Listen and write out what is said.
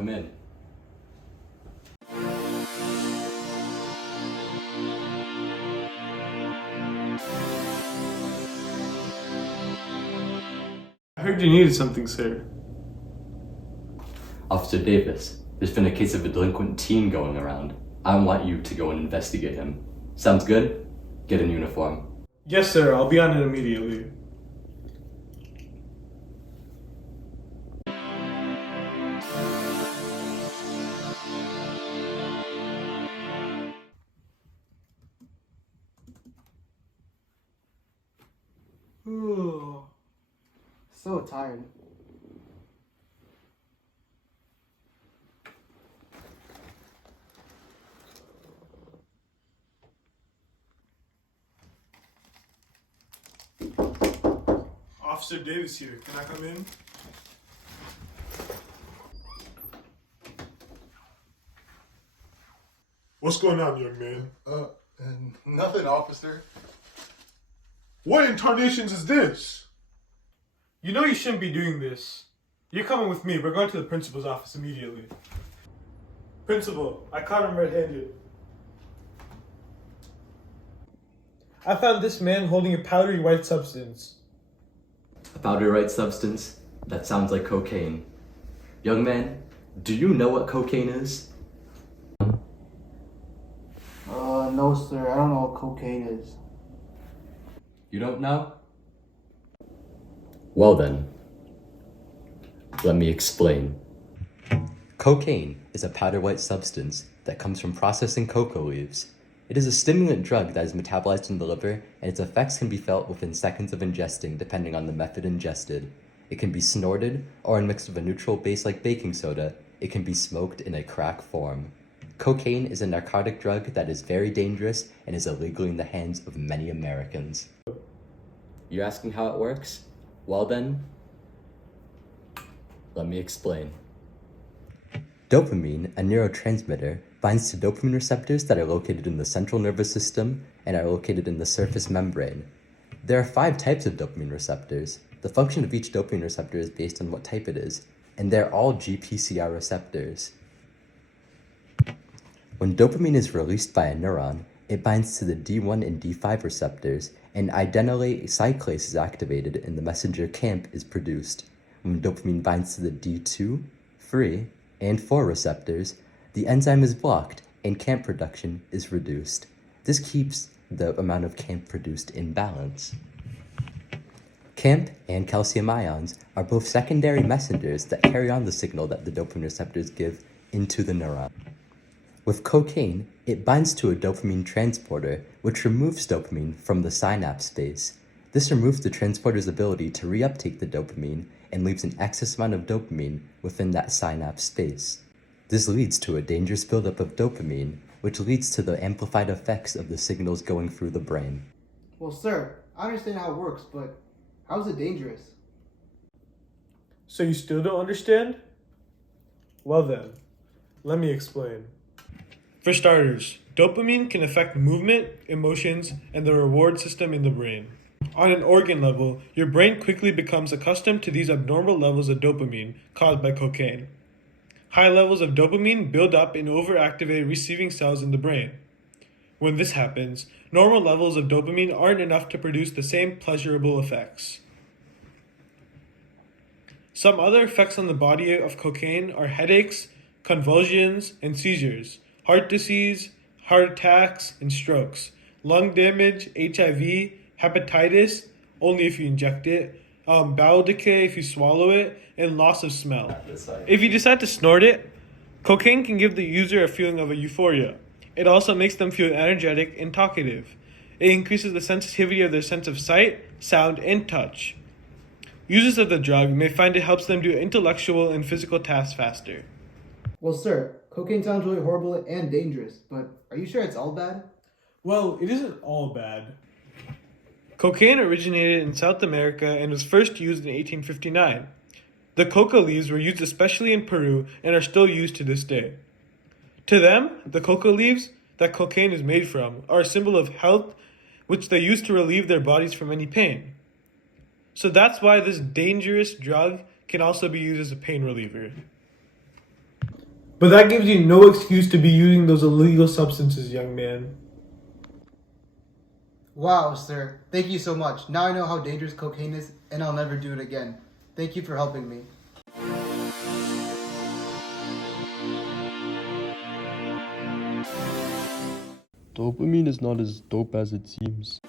Come in. I heard you needed something, sir. Officer Davis, there's been a case of a delinquent teen going around. I want you to go and investigate him. Sounds good? Get in uniform. Yes, sir. I'll be on it immediately. Ooh, so tired. Officer Davis here. Can I come in? What's going on, young man? Nothing, officer. What in tarnations is this? You know you shouldn't be doing this. You're coming with me. We're going to the principal's office immediately. Principal, I caught him red-handed. I found this man holding a powdery white substance. A powdery white substance? That sounds like cocaine. Young man, do you know what cocaine is? No, sir. I don't know what cocaine is. You don't know? Well then, let me explain. Cocaine is a powder white substance that comes from processing cocoa leaves. It is a stimulant drug that is metabolized in the liver, and its effects can be felt within seconds of ingesting depending on the method ingested. It can be snorted, or in mix with a neutral base like baking soda, it can be smoked in a crack form. Cocaine is a narcotic drug that is very dangerous and is illegal in the hands of many Americans. You're asking how it works? Well then, let me explain. Dopamine, a neurotransmitter, binds to dopamine receptors that are located in the central nervous system and are located in the surface membrane. There are 5 types of dopamine receptors. The function of each dopamine receptor is based on what type it is, and they're all GPCR receptors. When dopamine is released by a neuron, it binds to the D1 and D5 receptors, and adenylate cyclase is activated and the messenger CAMP is produced. When dopamine binds to the D2, 3, and 4 receptors, the enzyme is blocked and CAMP production is reduced. This keeps the amount of CAMP produced in balance. CAMP and calcium ions are both secondary messengers that carry on the signal that the dopamine receptors give into the neuron. With cocaine, it binds to a dopamine transporter, which removes dopamine from the synapse space. This removes the transporter's ability to reuptake the dopamine and leaves an excess amount of dopamine within that synapse space. This leads to a dangerous buildup of dopamine, which leads to the amplified effects of the signals going through the brain. Well, sir, I understand how it works, but how is it dangerous? So you still don't understand? Well then, let me explain. For starters, dopamine can affect movement, emotions, and the reward system in the brain. On an organ level, your brain quickly becomes accustomed to these abnormal levels of dopamine caused by cocaine. High levels of dopamine build up in overactivated receiving cells in the brain. When this happens, normal levels of dopamine aren't enough to produce the same pleasurable effects. Some other effects on the body of cocaine are headaches, convulsions, and seizures, heart disease, heart attacks, and strokes, lung damage, HIV, hepatitis, only if you inject it, bowel decay if you swallow it, and loss of smell. If you decide to snort it, cocaine can give the user a feeling of a euphoria. It also makes them feel energetic and talkative. It increases the sensitivity of their sense of sight, sound, and touch. Users of the drug may find it helps them do intellectual and physical tasks faster. Well, sir, cocaine sounds really horrible and dangerous, but are you sure it's all bad? Well, it isn't all bad. Cocaine originated in South America and was first used in 1859. The coca leaves were used especially in Peru and are still used to this day. To them, the coca leaves that cocaine is made from are a symbol of health, which they use to relieve their bodies from any pain. So that's why this dangerous drug can also be used as a pain reliever. But that gives you no excuse to be using those illegal substances, young man. Wow, sir. Thank you so much. Now I know how dangerous cocaine is, and I'll never do it again. Thank you for helping me. Dopamine is not as dope as it seems.